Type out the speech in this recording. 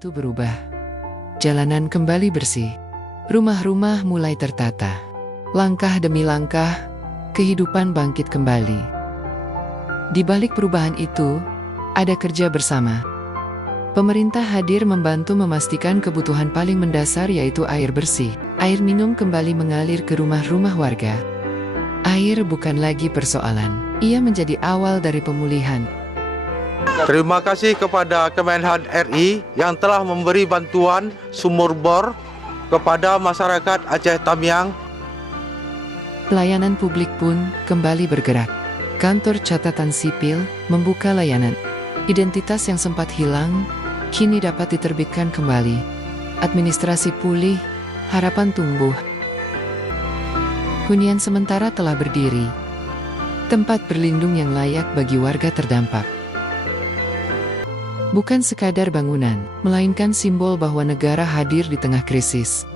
Itu berubah. Jalanan kembali bersih. Rumah-rumah mulai tertata. Langkah demi langkah, kehidupan bangkit kembali. Di balik perubahan itu, ada kerja bersama. Pemerintah hadir membantu memastikan kebutuhan paling mendasar yaitu air bersih. Air minum kembali mengalir ke rumah-rumah warga. Air bukan lagi persoalan, ia menjadi awal dari pemulihan. Terima kasih kepada Kemenhan RI yang telah memberi bantuan sumur bor kepada masyarakat Aceh Tamiang. Pelayanan publik pun kembali bergerak. Kantor catatan sipil membuka layanan. Identitas yang sempat hilang, kini dapat diterbitkan kembali. Administrasi pulih, harapan tumbuh. Hunian sementara telah berdiri. Tempat berlindung yang layak bagi warga terdampak. Bukan sekadar bangunan, melainkan simbol bahwa negara hadir di tengah krisis.